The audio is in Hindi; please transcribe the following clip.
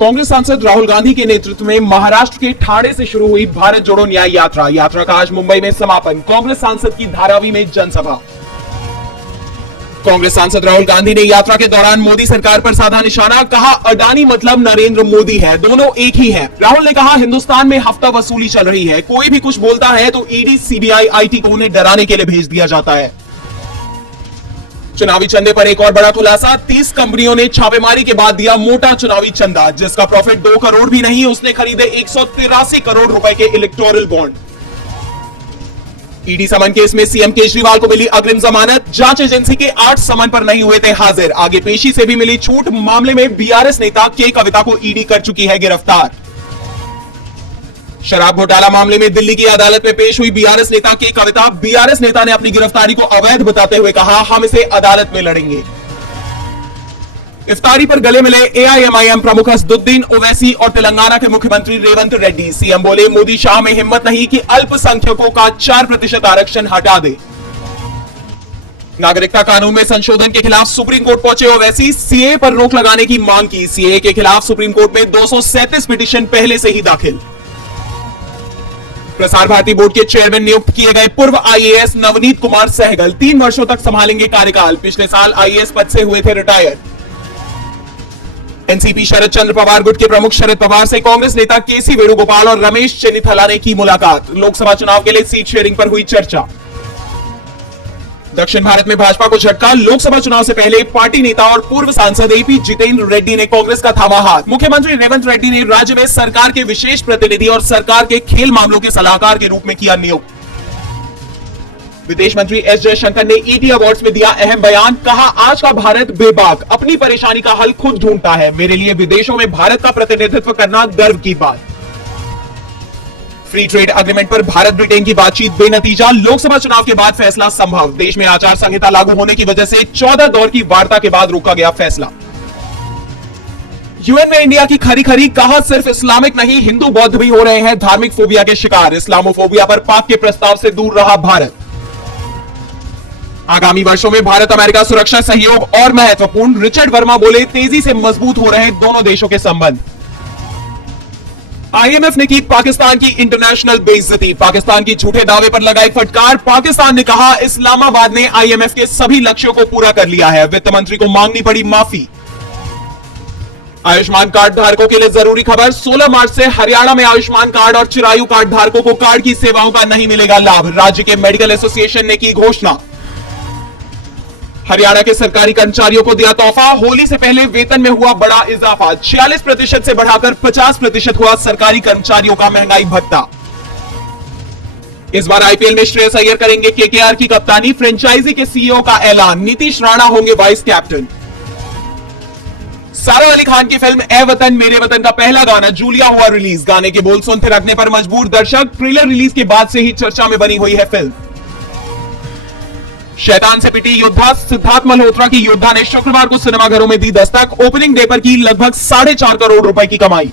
कांग्रेस सांसद राहुल गांधी के नेतृत्व में महाराष्ट्र के ठाणे से शुरू हुई भारत जोड़ो न्याय यात्रा का आज मुंबई में समापन। कांग्रेस सांसद की धारावी में जनसभा। कांग्रेस सांसद राहुल गांधी ने यात्रा के दौरान मोदी सरकार पर साधा निशाना, कहा अडानी मतलब नरेंद्र मोदी है, दोनों एक ही हैं। राहुल ने कहा हिंदुस्तान में हफ्ता वसूली चल रही है, कोई भी कुछ बोलता है तो ईडी, सीबीआई, आईटी को उन्हें डराने के लिए भेज दिया जाता है। चुनावी चंदे पर एक और बड़ा खुलासा, 30 कंपनियों ने छापेमारी के बाद दिया मोटा चुनावी चंदा, जिसका प्रॉफिट 2 करोड़ भी नहीं। उसने खरीदे 183 करोड़ रुपए के electoral bond. ED summon case में सीएम केजरीवाल को मिली अग्रिम जमानत, जांच एजेंसी के 8 समन पर नहीं हुए थे हाजिर, आगे पेशी से भी मिली छूट। मामले में बीआरएस नेता के कविता को ईडी कर चुकी है गिरफ्तार। शराब घोटाला मामले में दिल्ली की अदालत में पेश हुई बीआरएस नेता के कविता। बीआरएस नेता ने अपनी गिरफ्तारी को अवैध बताते हुए कहा, हम इसे अदालत में लड़ेंगे। इफ्तारी पर गले मिले एआईएमआईएम प्रमुख असदुद्दीन ओवैसी और तेलंगाना के मुख्यमंत्री रेवंत रेड्डी। सीएम बोले, मोदी शाह में हिम्मत नहीं कि अल्पसंख्यकों का 4% आरक्षण हटा दे। नागरिकता कानून में संशोधन के खिलाफ सुप्रीम कोर्ट पहुंचे ओवैसी, सीए पर रोक लगाने की मांग की। सीए के खिलाफ सुप्रीम कोर्ट में 237 पिटीशन पहले से ही दाखिल। प्रसार भारती बोर्ड के चेयरमैन नियुक्त किए गए पूर्व आईएएस नवनीत कुमार सहगल 3 वर्षों तक संभालेंगे कार्यकाल। पिछले साल आईएएस पद से हुए थे रिटायर। एनसीपी शरद चंद्र पवार गुट के प्रमुख शरद पवार से कांग्रेस नेता केसी वेणुगोपाल और रमेश चेन्निथला ने की मुलाकात। लोकसभा चुनाव के लिए सीट शेयरिंग पर हुई चर्चा। दक्षिण भारत में भाजपा को झटका, लोकसभा चुनाव से पहले पार्टी नेता और पूर्व सांसद एपी जितेंद्र रेड्डी ने कांग्रेस का थामा हाथ। मुख्यमंत्री रेवंत रेड्डी ने राज्य में सरकार के विशेष प्रतिनिधि और सरकार के खेल मामलों के सलाहकार के रूप में किया नियुक्त। विदेश मंत्री एस जयशंकर ने ईटी अवार्ड्स में दिया अहम बयान, कहा आज का भारत बेबाक, अपनी परेशानी का हल खुद ढूंढता है। मेरे लिए विदेशों में भारत का प्रतिनिधित्व करना गर्व की बात। फ्री ट्रेड एग्रीमेंट पर भारत ब्रिटेन की बातचीत बेनतीजा, लोकसभा चुनाव के बाद फैसला संभव। देश में आचार संहिता लागू होने की वजह से 14 दौर की वार्ता के बाद रोका गया फैसला। यूएन में इंडिया की खरी, कहा सिर्फ इस्लामिक नहीं हिंदू बौद्ध भी हो रहे हैं धार्मिक फोबिया के शिकार। इस्लामोफोबिया पर पाक के प्रस्ताव से दूर रहा भारत। आगामी वर्षों में भारत अमेरिका सुरक्षा सहयोग और महत्वपूर्ण, रिचर्ड वर्मा बोले, तेजी से मजबूत हो रहे दोनों देशों के संबंध। आईएमएफ ने की पाकिस्तान की इंटरनेशनल बेइज्जती, पाकिस्तान की झूठे दावे पर लगाई फटकार। पाकिस्तान ने कहा इस्लामाबाद ने आईएमएफ के सभी लक्ष्यों को पूरा कर लिया है। वित्त मंत्री को मांगनी पड़ी माफी। आयुष्मान कार्ड धारकों के लिए जरूरी खबर, 16 मार्च से हरियाणा में आयुष्मान कार्ड और चिरायु कार्ड धारकों को कार्ड की सेवाओं का नहीं मिलेगा लाभ। राज्य के मेडिकल एसोसिएशन ने की घोषणा। हरियाणा के सरकारी कर्मचारियों को दिया तोहफा, होली से पहले वेतन में हुआ बड़ा इजाफा, 46% से बढ़ाकर 50% हुआ सरकारी कर्मचारियों का महंगाई भत्ता। इस बार आईपीएल में श्रेयस अय्यर करेंगे केकेआर की कप्तानी, फ्रेंचाइजी के सीईओ का ऐलान, नीतीश राणा होंगे वाइस कैप्टन। सारा अली खान की फिल्म ए वतन मेरे वतन का पहला गाना जूलिया हुआ रिलीज, गाने के बोल सुनते रखने पर मजबूर दर्शक। ट्रेलर रिलीज के बाद से ही चर्चा में बनी हुई है फिल्म। शैतान से पिटी योद्धा, सिद्धार्थ मल्होत्रा की योद्धा ने शुक्रवार को सिनेमाघरों में दी दस्तक। ओपनिंग डे पर की लगभग 4.5 करोड़ रुपए की कमाई।